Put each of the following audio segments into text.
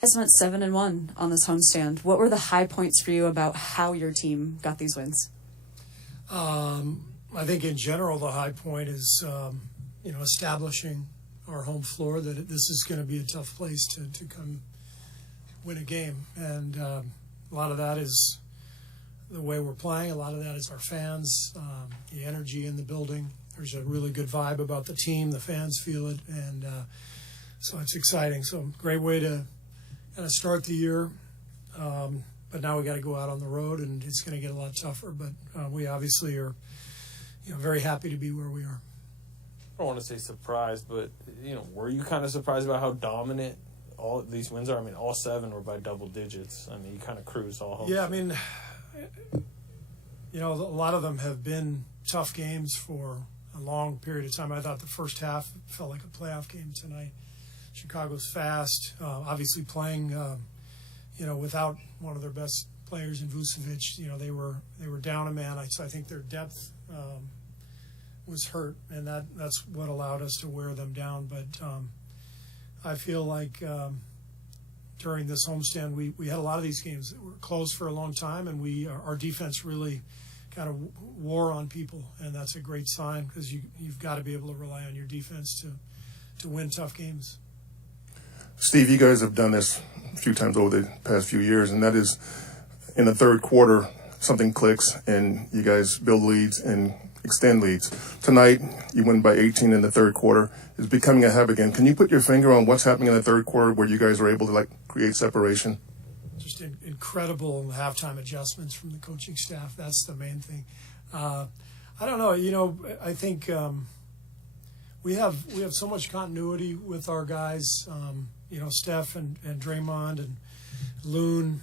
guys went 7-1 on this homestand. What were the high points for you about how your team got these wins? I think in general the high point is establishing our home floor that this is going to be a tough place to come win a game, and a lot of that is the way we're playing. A lot of that is our fans, the energy in the building. There's a really good vibe about the team. The fans feel it, and so it's exciting. So great way to kind of start the year. But now we got to go out on the road, and it's going to get a lot tougher. But we obviously are, very happy to be where we are. I don't want to say surprised, but were you kind of surprised about how dominant all these wins are? I mean, all 7 were by double digits. I mean, you kind of cruised all home. Yeah, I mean, a lot of them have been tough games for a long period of time. I thought the first half felt like a playoff game tonight. Chicago's fast, obviously playing, without one of their best players in Vucevic. They were down a man. So I think their depth was hurt, and that's what allowed us to wear them down. But I feel like during this homestand, we had a lot of these games that were close for a long time, and our defense really kind of wore on people, and that's a great sign because you've got to be able to rely on your defense to win tough games. Steve, you guys have done this a few times over the past few years, and that is in the third quarter, something clicks, and you guys build leads and extend leads. Tonight, you win by 18 in the third quarter. It's becoming a habit again. Can you put your finger on what's happening in the third quarter where you guys are able to create separation? Just incredible halftime adjustments from the coaching staff. That's the main thing. I don't know. I think we have so much continuity with our guys. Steph and Draymond and Loon,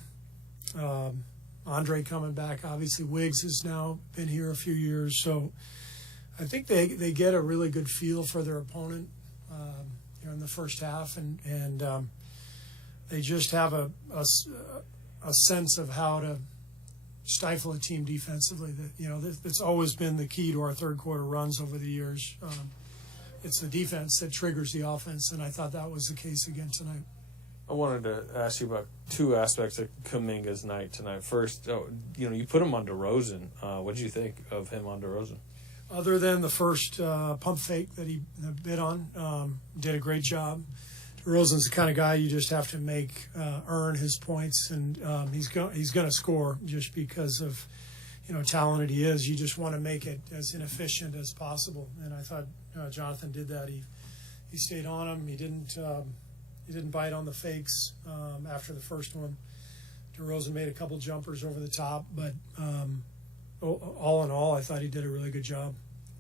Andre coming back. Obviously, Wiggs has now been here a few years, so I think they get a really good feel for their opponent in the first half, and they just have a sense of how to stifle a team defensively. That's always been the key to our third quarter runs over the years. It's the defense that triggers the offense, and I thought that was the case again tonight. I wanted to ask you about 2 aspects of Kuminga's night tonight. First, you put him on DeRozan. What did you think of him on DeRozan? Other than the first pump fake that he bid on, did a great job. DeRozan's the kind of guy you just have to make earn his points, and he's going to score just because of talented he is. You just want to make it as inefficient as possible, and I thought Jonathan did that. He stayed on him. He didn't bite on the fakes after the first one. DeRozan made a couple jumpers over the top, but all in all, I thought he did a really good job.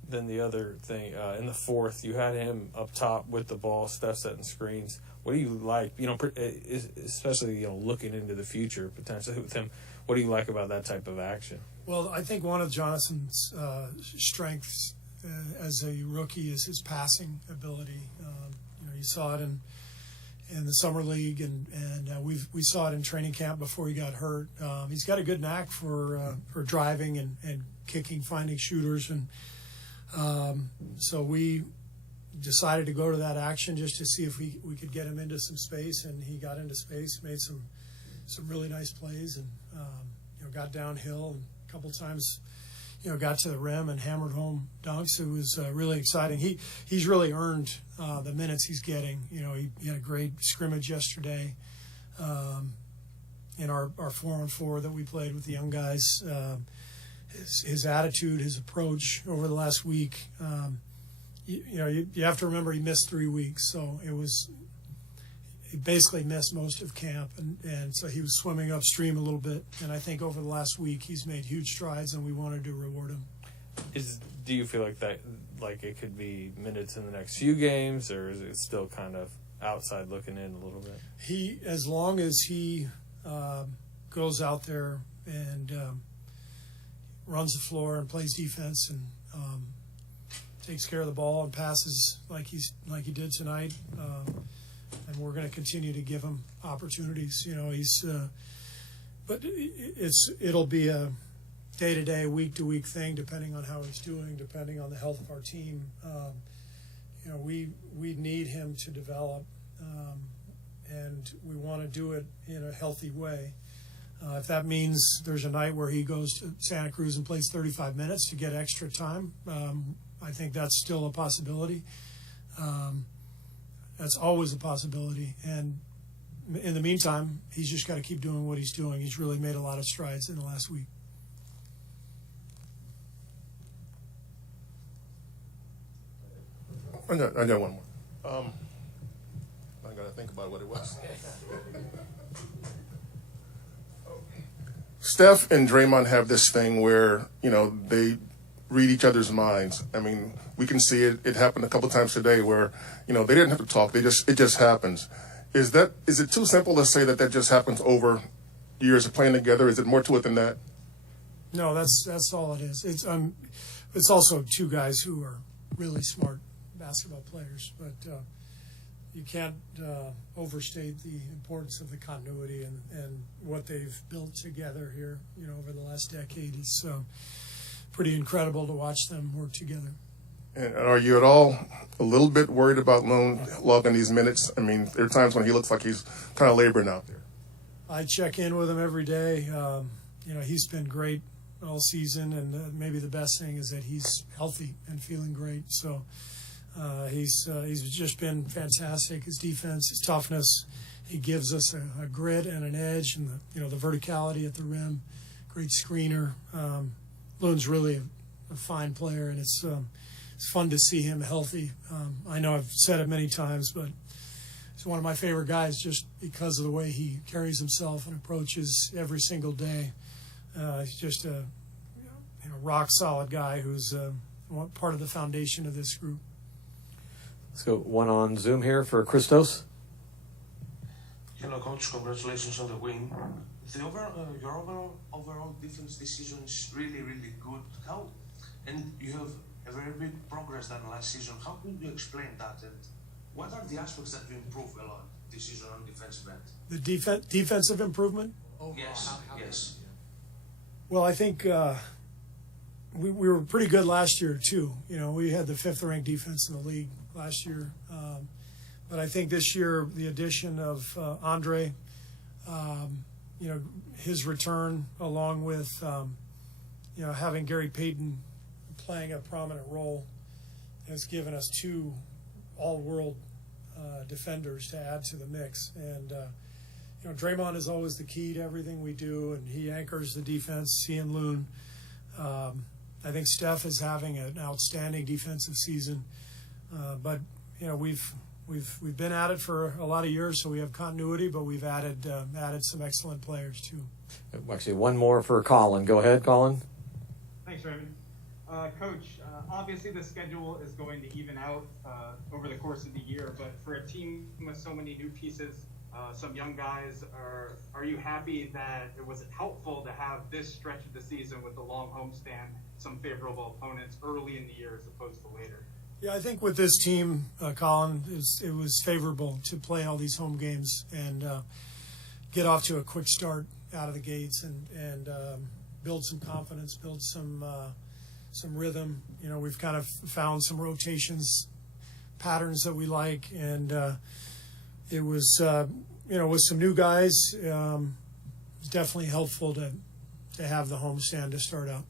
Then the other thing, in the fourth, you had him up top with the ball, Steph setting screens. What do you like, especially, looking into the future potentially with him, what do you like about that type of action? Well, I think one of Jonathan's strengths as a rookie is his passing ability. You saw it in the summer league, and we saw it in training camp before he got hurt. He's got a good knack for driving and kicking, finding shooters, and so we decided to go to that action just to see if we could get him into some space, and he got into space, made some really nice plays, and got downhill, and a couple times got to the rim and hammered home dunks. It was really exciting. He's really earned the minutes he's getting. He had a great scrimmage yesterday in our 4-on-4 that we played with the young guys. His attitude, his approach over the last week. You have to remember he missed 3 weeks, so he basically missed most of camp, and so he was swimming upstream a little bit. And I think over the last week he's made huge strides, and we wanted to reward him. Do you feel like that, it could be minutes in the next few games, or is it still kind of outside looking in a little bit? As long as he goes out there and runs the floor and plays defense and takes care of the ball and passes like he did tonight. And we're going to continue to give him opportunities. But it'll be a day-to-day, week-to-week thing, depending on how he's doing, depending on the health of our team. We need him to develop and we want to do it in a healthy way. If that means there's a night where he goes to Santa Cruz and plays 35 minutes to get extra time, I think that's still a possibility. That's always a possibility. And in the meantime, he's just got to keep doing what he's doing. He's really made a lot of strides in the last week. I got one more. I got to think about what it was. Steph and Draymond have this thing where, they read each other's minds. I mean, we can see it. It happened a couple times today where, they didn't have to talk. It just happens. Is it too simple to say that just happens over years of playing together? Is it more to it than that? No, that's all it is. It's also two guys who are really smart basketball players, but you can't overstate the importance of the continuity and what they've built together here, over the last decade. It's pretty incredible to watch them work together. And are you at all a little bit worried about Loon logging these minutes? I mean, there are times when he looks like he's kind of laboring out there. I check in with him every day. He's been great all season, and maybe the best thing is that he's healthy and feeling great. So he's just been fantastic. His defense, his toughness, he gives us a grit and an edge, and the verticality at the rim. Great screener. Loon's really a fine player, and it's fun to see him healthy. I know I've said it many times, but he's one of my favorite guys just because of the way he carries himself and approaches every single day. He's just a rock solid guy who's part of the foundation of this group. Let's go one on Zoom here for Christos. Hello, Coach. Congratulations on the win. Your overall defense decision is really, really good. And you have a very big progress than last season. How could you explain that? And what are the aspects that you improve a lot this season on defensive end? The defensive improvement? Yes. Well, I think we were pretty good last year too. We had the 5th ranked defense in the league last year. But I think this year the addition of Andre, his return along with having Gary Payton playing a prominent role has given us 2 all-world defenders to add to the mix. And Draymond is always the key to everything we do, and he anchors the defense. He and Loon. I think Steph is having an outstanding defensive season, but we've been at it for a lot of years, so we have continuity. But we've added some excellent players too. Actually, one more for Colin. Go ahead, Colin. Thanks, Raymond. Coach, obviously the schedule is going to even out over the course of the year, but for a team with so many new pieces, some young guys, are you happy that it was helpful to have this stretch of the season with the long homestand, some favorable opponents early in the year as opposed to later? Yeah, I think with this team, Colin, it was favorable to play all these home games and get off to a quick start out of the gates and build some confidence, build some rhythm. We've kind of found some rotations, patterns that we like, and it was, with some new guys, it's definitely helpful to have the homestand to start out.